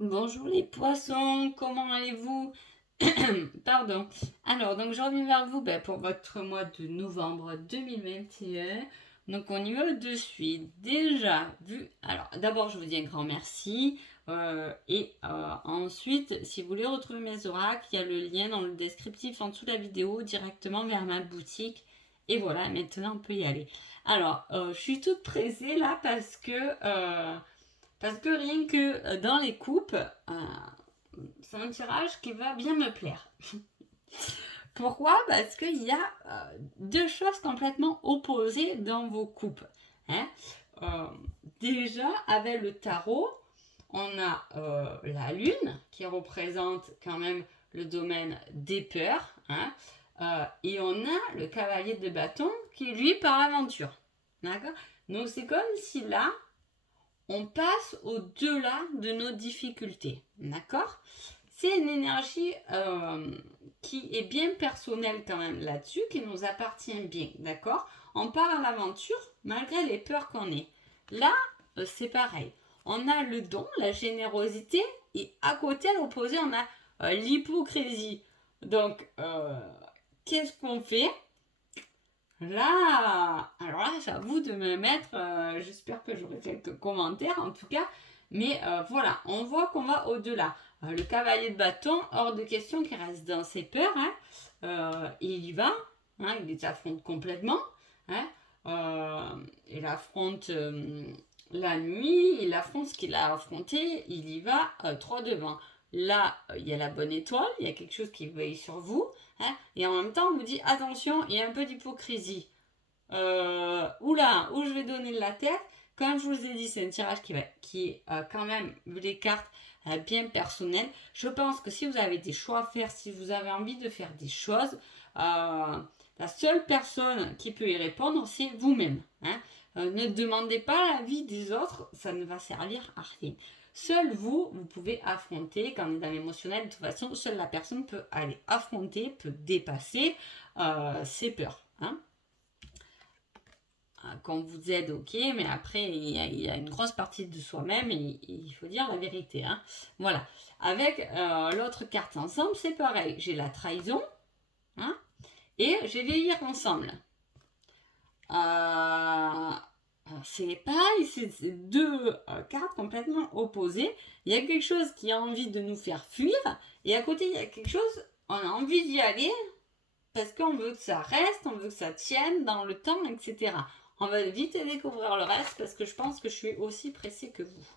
Bonjour les poissons, comment allez-vous? Pardon. Alors, donc je reviens vers vous pour votre mois de novembre 2021. Donc on y va de suite. Déjà vu. Alors, d'abord, je vous dis un grand merci. Ensuite, si vous voulez retrouver mes oracles, il y a le lien dans le descriptif en dessous de la vidéo directement vers ma boutique. Et voilà, maintenant on peut y aller. Alors, je suis toute pressée là parce que rien que dans les coupes, c'est un tirage qui va bien me plaire. Pourquoi? Parce qu'il y a deux choses complètement opposées dans vos coupes. Hein. Euh, Déjà, avec le tarot, on a la lune qui représente quand même le domaine des peurs. Hein. Et on a le cavalier de bâton qui lui par l'aventure. D'accord. Donc c'est comme si là, on passe au-delà de nos difficultés. D'accord? C'est une énergie qui est bien personnelle quand même là-dessus, qui nous appartient bien. D'accord? On part à l'aventure malgré les peurs qu'on ait. Là, c'est pareil. On a le don, la générosité, et à côté, à l'opposé, on a l'hypocrisie. Donc, qu'est-ce qu'on fait? Alors là, j'avoue de me mettre, j'espère que j'aurai quelques commentaires en tout cas, mais voilà, on voit qu'on va au-delà. Le cavalier de bâton, hors de question qu'il reste dans ses peurs, hein. Il y va, hein, il les affronte complètement, hein. Il affronte la nuit, il affronte ce qu'il a affronté, il y va droit devant. Là, il y a la bonne étoile, il y a quelque chose qui veille sur vous. Hein, et en même temps, on vous dit attention, il y a un peu d'hypocrisie. Oula, où je vais donner de la tête. Comme je vous ai dit, c'est un tirage qui est quand même, vu les cartes, bien personnel. Je pense que si vous avez des choix à faire, si vous avez envie de faire des choses, la seule personne qui peut y répondre, c'est vous-même. Hein. Ne demandez pas l'avis des autres, ça ne va servir à rien. Seul vous, vous pouvez affronter, quand on est dans l'émotionnel, de toute façon, seule la personne peut aller affronter, peut dépasser ses peurs. Hein. Qu'on vous aide, ok, mais après, il y a une grosse partie de soi-même et il faut dire la vérité. Hein. Voilà. Avec l'autre carte ensemble, c'est pareil. J'ai la trahison hein, et j'ai vieillir ensemble. C'est pareil, c'est deux cartes complètement opposées. Il y a quelque chose qui a envie de nous faire fuir, et à côté, il y a quelque chose, on a envie d'y aller parce qu'on veut que ça reste, on veut que ça tienne dans le temps, etc. On va vite découvrir le reste parce que je pense que je suis aussi pressée que vous.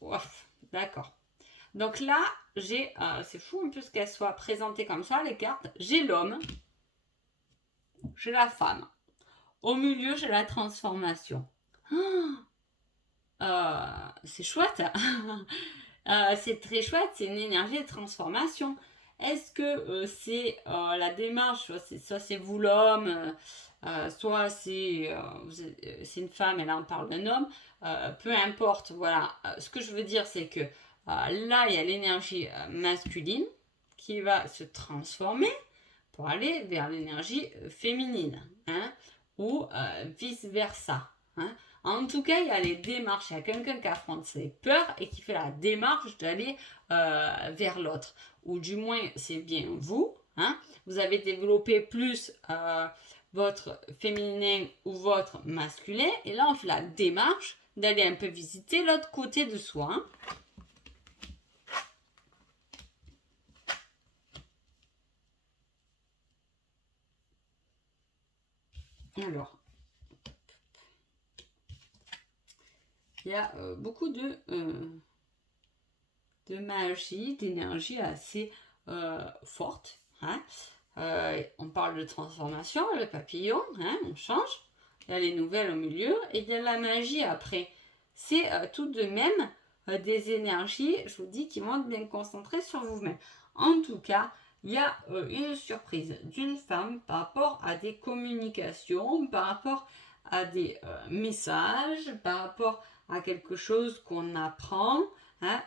Ouf, d'accord. Donc là, c'est fou un peu ce qu'elles soient présentées comme ça, les cartes. J'ai l'homme, j'ai la femme. Au milieu, j'ai la transformation. C'est chouette. C'est très chouette, c'est une énergie de transformation. Est-ce que c'est la démarche, soit c'est vous l'homme, soit c'est une femme et là on parle d'un homme, peu importe, voilà. Ce que je veux dire c'est que là il y a l'énergie masculine qui va se transformer pour aller vers l'énergie féminine, hein, ou vice-versa. Hein. En tout cas, il y a les démarches. Il y a quelqu'un qui affronte ses peurs et qui fait la démarche d'aller vers l'autre. Ou du moins, c'est bien vous. Hein. Vous avez développé plus votre féminin ou votre masculin. Et là, on fait la démarche d'aller un peu visiter l'autre côté de soi. Hein. Alors, il y a beaucoup de magie, d'énergie assez forte. Hein. On parle de transformation, le papillon, hein, on change. Il y a les nouvelles au milieu et il y a la magie après. C'est tout de même des énergies, je vous dis, qui vont être bien concentrées sur vous-même. En tout cas, il y a une surprise d'une femme par rapport à des communications, par rapport à des messages, par rapport à quelque chose qu'on apprend. Hein,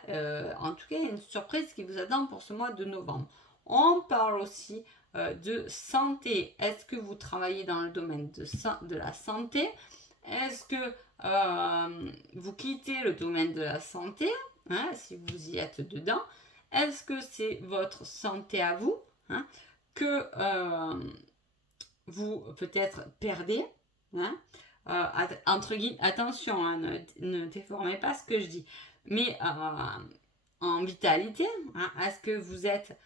en tout cas, il y a une surprise qui vous attend pour ce mois de novembre. On parle aussi de santé. Est-ce que vous travaillez dans le domaine de la santé? Est-ce que vous quittez le domaine de la santé hein, si vous y êtes dedans? Est-ce que c'est votre santé à vous, hein, que vous peut-être perdez, hein, entre guillemets, attention, hein, ne déformez pas ce que je dis, mais en vitalité, hein, est-ce que vous êtes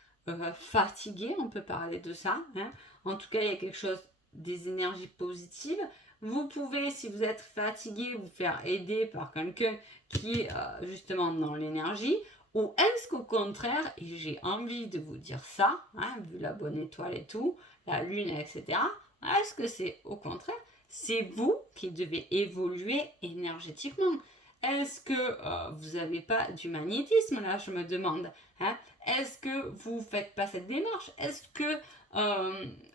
fatigué? On peut parler de ça, hein. En tout cas, il y a quelque chose, des énergies positives. Vous pouvez, si vous êtes fatigué, vous faire aider par quelqu'un qui est justement dans l'énergie. Ou est-ce qu'au contraire, et j'ai envie de vous dire ça, hein, vu la bonne étoile et tout, la lune, etc., est-ce que c'est au contraire, c'est vous qui devez évoluer énergétiquement? Est-ce que vous n'avez pas du magnétisme là, je me demande, hein? Est-ce que vous ne faites pas cette démarche? Est-ce que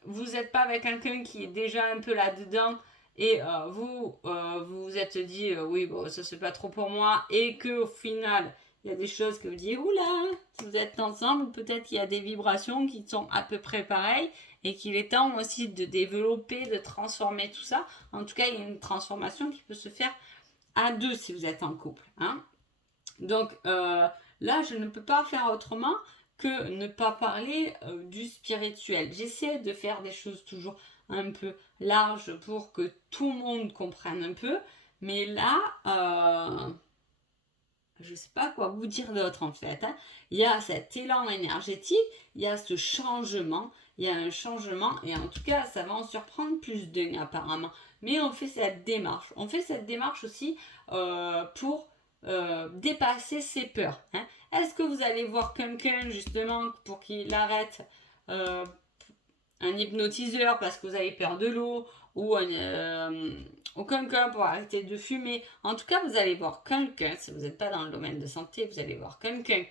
vous n'êtes pas avec quelqu'un qui est déjà un peu là-dedans et vous vous êtes dit oui, bon, ça c'est pas trop pour moi, et qu'au final, il y a des choses que vous dites, oula, si vous êtes ensemble, peut-être qu'il y a des vibrations qui sont à peu près pareilles et qu'il est temps aussi de développer, de transformer tout ça. En tout cas, il y a une transformation qui peut se faire à deux si vous êtes en couple, hein. Donc là, je ne peux pas faire autrement que ne pas parler du spirituel. J'essaie de faire des choses toujours un peu larges pour que tout le monde comprenne un peu. Mais là, je ne sais pas quoi vous dire d'autre en fait, hein. Il y a cet élan énergétique, il y a ce changement, il y a un changement, et en tout cas, ça va en surprendre plus d'une apparemment. Mais on fait cette démarche. On fait cette démarche aussi pour dépasser ses peurs, hein. Est-ce que vous allez voir quelqu'un justement pour qu'il arrête un hypnotiseur parce que vous avez peur de l'eau, ou quelqu'un pour arrêter de fumer? En tout cas, vous allez voir quelqu'un, si vous n'êtes pas dans le domaine de santé, vous allez voir quelqu'un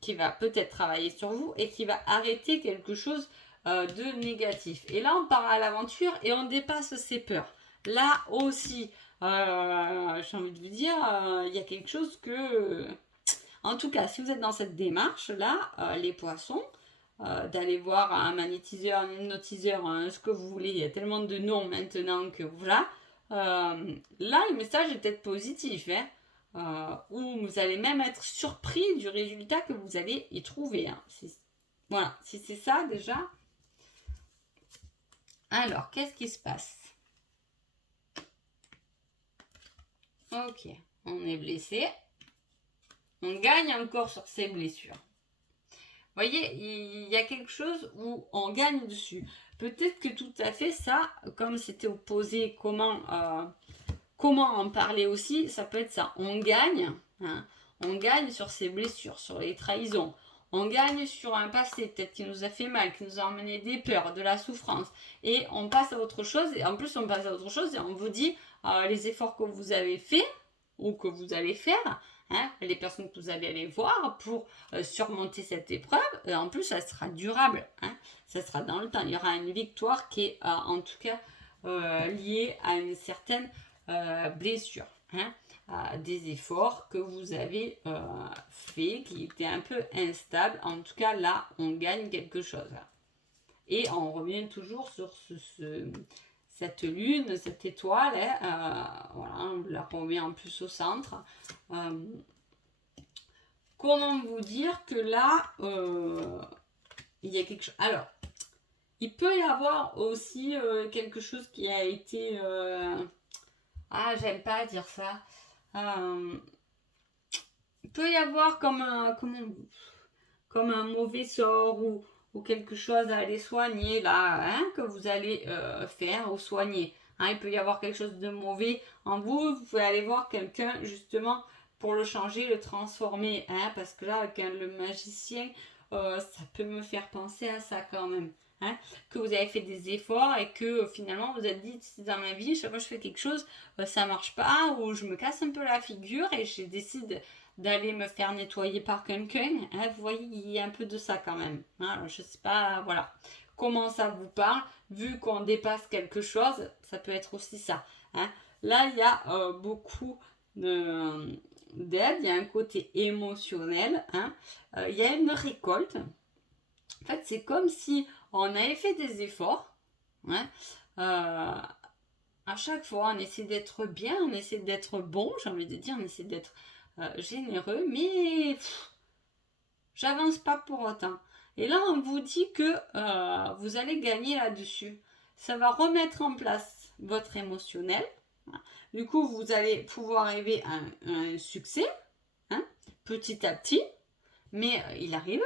qui va peut-être travailler sur vous et qui va arrêter quelque chose de négatif. Et là, on part à l'aventure et on dépasse ses peurs. Là aussi, j'ai envie de vous dire, il y a quelque chose que... En tout cas, si vous êtes dans cette démarche-là, les poissons, d'aller voir un magnétiseur, un hypnotiseur, ce que vous voulez, il y a tellement de noms maintenant que voilà. Là, le message est peut-être positif, hein, ou vous allez même être surpris du résultat que vous allez y trouver, hein. Voilà, si c'est ça déjà. Alors, qu'est-ce qui se passe? Ok, on est blessé. On gagne encore sur ces blessures. Vous voyez, il y a quelque chose où on gagne dessus. Peut-être que tout à fait ça, comme c'était opposé, comment en parler aussi, ça peut être ça. On gagne, hein, on gagne sur ces blessures, sur les trahisons. On gagne sur un passé peut-être qui nous a fait mal, qui nous a emmené des peurs, de la souffrance. Et on passe à autre chose. Et en plus, on passe à autre chose et on vous dit les efforts que vous avez faits ou que vous allez faire, hein, les personnes que vous allez aller voir pour surmonter cette épreuve. Et en plus, ça sera durable, hein, ça sera dans le temps. Il y aura une victoire qui est en tout cas liée à une certaine blessure, hein, des efforts que vous avez fait qui étaient un peu instables. En tout cas, là, on gagne quelque chose. Et on revient toujours sur cette lune, cette étoile, hein, voilà, on la remet en plus au centre. Comment vous dire que là, il y a quelque chose. Alors, il peut y avoir aussi quelque chose qui a été... Ah, j'aime pas dire ça. Il peut y avoir comme un mauvais sort ou quelque chose à aller soigner là, hein, que vous allez faire ou soigner. Hein, il peut y avoir quelque chose de mauvais en vous. Vous pouvez aller voir quelqu'un justement pour le changer, le transformer. Hein, parce que là, avec le magicien, ça peut me faire penser à ça quand même. Hein, que vous avez fait des efforts et que finalement vous êtes dit, dans ma vie, chaque fois que je fais quelque chose, ça marche pas, ou je me casse un peu la figure et je décide d'aller me faire nettoyer par quelqu'un. Hein, vous voyez, il y a un peu de ça quand même. Hein, alors, je sais pas, voilà, comment ça vous parle. Vu qu'on dépasse quelque chose, ça peut être aussi ça. Hein. Là, il y a beaucoup d'aide, il y a un côté émotionnel. Hein. Il y a une récolte. En fait, c'est comme si on avait fait des efforts. Hein. À chaque fois, on essaie d'être bien, on essaie d'être bon, j'ai envie de dire, on essaie d'être généreux, mais j'avance pas pour autant. Et là, on vous dit que vous allez gagner là-dessus. Ça va remettre en place votre émotionnel. Du coup, vous allez pouvoir arriver à un succès, hein, petit à petit, mais il arrive.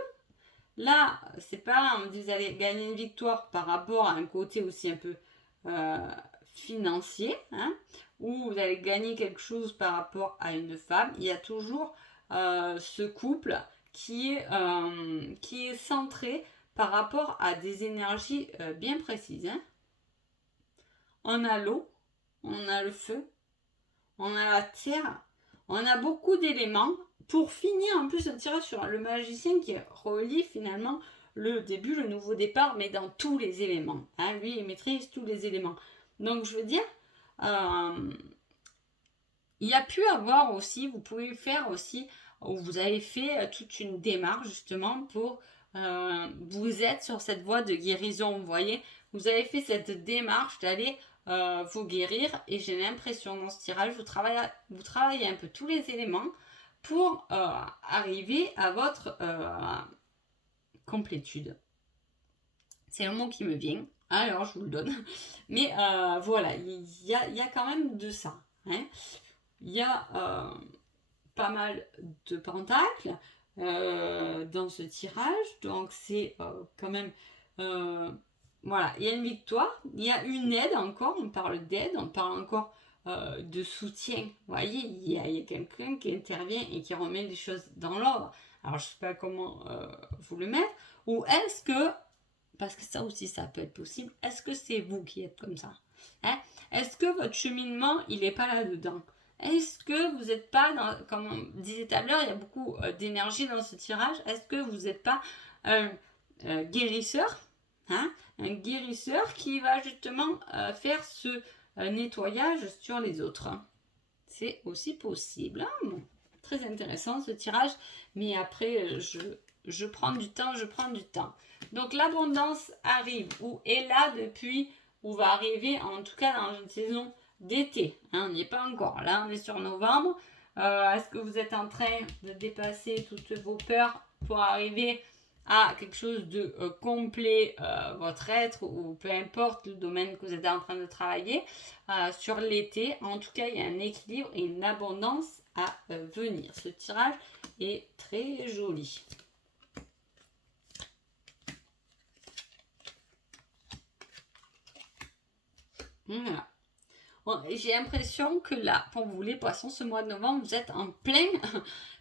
Là, c'est pas, vous allez gagner une victoire par rapport à un côté aussi un peu financier, hein, ou vous allez gagner quelque chose par rapport à une femme. Il y a toujours ce couple qui est centré par rapport à des énergies bien précises. Hein. On a l'eau, on a le feu, on a la terre, on a beaucoup d'éléments. Pour finir, en plus, on tire sur le magicien qui relie finalement le début, le nouveau départ, mais dans tous les éléments. Hein. Lui, il maîtrise tous les éléments. Donc, je veux dire, il y a pu avoir aussi, vous pouvez faire aussi, où vous avez fait toute une démarche justement pour vous être sur cette voie de guérison. Vous voyez, vous avez fait cette démarche d'aller vous guérir et j'ai l'impression dans ce tirage, vous travaillez un peu tous les éléments pour arriver à votre complétude. C'est le mot qui me vient, alors je vous le donne. Mais voilà, il y a quand même de ça. Hein. Il y a pas mal de pentacles dans ce tirage, donc c'est quand même voilà, il y a une victoire, il y a une aide encore, on parle d'aide, on parle encore de soutien. Vous voyez, il y a quelqu'un qui intervient et qui remet les choses dans l'ordre. Alors je sais pas comment vous le mettre, ou est-ce que, parce que ça aussi ça peut être possible, est-ce que c'est vous qui êtes comme ça, hein? Est-ce que votre cheminement il n'est pas là-dedans? Est-ce que vous n'êtes pas, comme on disait tout à l'heure, il y a beaucoup d'énergie dans ce tirage, est-ce que vous n'êtes pas un guérisseur, hein, un guérisseur qui va justement faire ce nettoyage sur les autres? C'est aussi possible. Hein. Bon, très intéressant ce tirage, mais après je prends du temps, Donc l'abondance arrive, ou est là depuis, ou va arriver en tout cas dans une saison d'été. Hein, on n'y est pas encore. Là, on est sur novembre. Est-ce que vous êtes en train de dépasser toutes vos peurs pour arriver à quelque chose de complet, votre être, ou peu importe le domaine que vous êtes en train de travailler sur l'été? En tout cas, il y a un équilibre et une abondance à venir. Ce tirage est très joli. Voilà. Bon, j'ai l'impression que là, pour vous les poissons, ce mois de novembre, vous êtes en pleine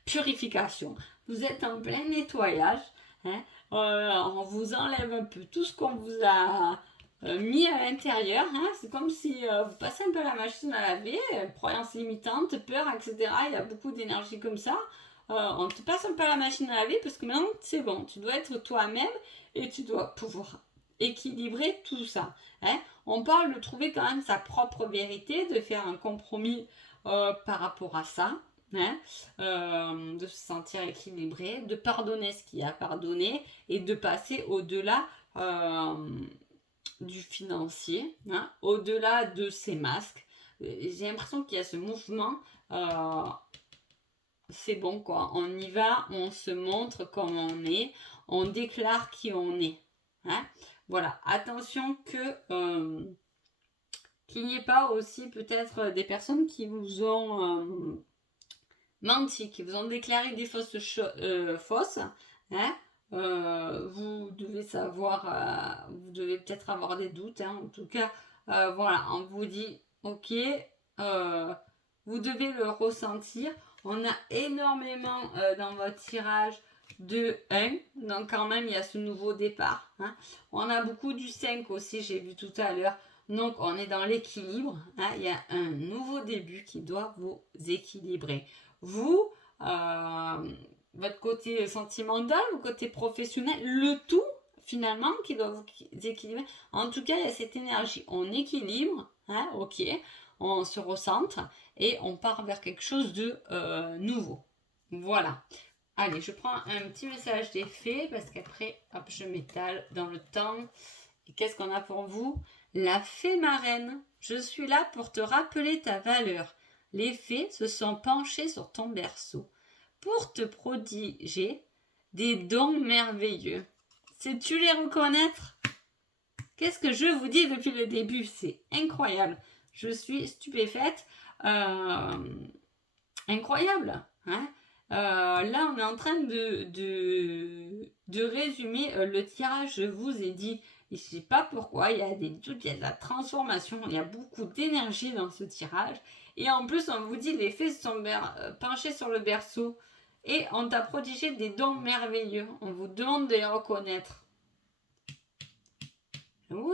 purification. Vous êtes en plein nettoyage. Hein. On vous enlève un peu tout ce qu'on vous a mis à l'intérieur. Hein. C'est comme si vous passez un peu la machine à laver, croyances limitantes, peur, etc. Il y a beaucoup d'énergie comme ça. On te passe un peu la machine à laver parce que maintenant, c'est bon. Tu dois être toi-même et tu dois pouvoir équilibrer tout ça. Hein. On parle de trouver quand même sa propre vérité, de faire un compromis par rapport à ça, hein, de se sentir équilibré, de pardonner ce qui a pardonné et de passer au-delà du financier, hein, au-delà de ces masques. J'ai l'impression qu'il y a ce mouvement, c'est bon quoi, on y va, on se montre comme on est, on déclare qui on est. Hein. Voilà, attention que qu'il n'y ait pas aussi peut-être des personnes qui vous ont menti, qui vous ont déclaré des fausses. Hein. Vous devez savoir, vous devez peut-être avoir des doutes. Hein. En tout cas, voilà, on vous dit, ok, vous devez le ressentir. On a énormément dans votre tirage de 1, donc quand même il y a ce nouveau départ. Hein. On a beaucoup du 5 aussi, j'ai vu tout à l'heure. Donc on est dans l'équilibre. Hein. Il y a un nouveau début qui doit vous équilibrer. Vous, votre côté sentimental, votre côté professionnel, le tout finalement qui doit vous équilibrer. En tout cas, il y a cette énergie. On équilibre, hein, ok, on se recentre et on part vers quelque chose de nouveau. Voilà. Allez, je prends un petit message des fées parce qu'après, hop, je m'étale dans le temps. Et qu'est-ce qu'on a pour vous? La fée marraine. Je suis là pour te rappeler ta valeur. les fées se sont penchées sur ton berceau pour te prodiger des dons merveilleux. Sais-tu les reconnaître? Qu'est-ce que je vous dis depuis le début? C'est incroyable. Je suis stupéfaite. Incroyable. Hein? Là, on est en train de résumer le tirage. Je vous ai dit, je ne sais pas pourquoi, il y a des doutes, il y a de la transformation, il y a beaucoup d'énergie dans ce tirage. Et en plus, on vous dit, les fées se sont penchées sur le berceau et on t'a prodigé des dons merveilleux. On vous demande de les reconnaître. Vous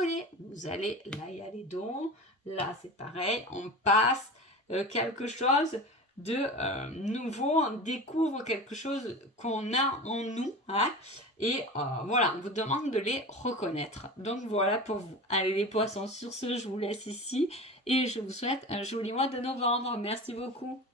allez, là il y a les dons, là c'est pareil, on passe quelque chose de nouveau, on découvre quelque chose qu'on a en nous, hein, et voilà, on vous demande de les reconnaître. Donc voilà pour vous. Allez les poissons, sur ce, je vous laisse ici, et je vous souhaite un joli mois de novembre. Merci beaucoup.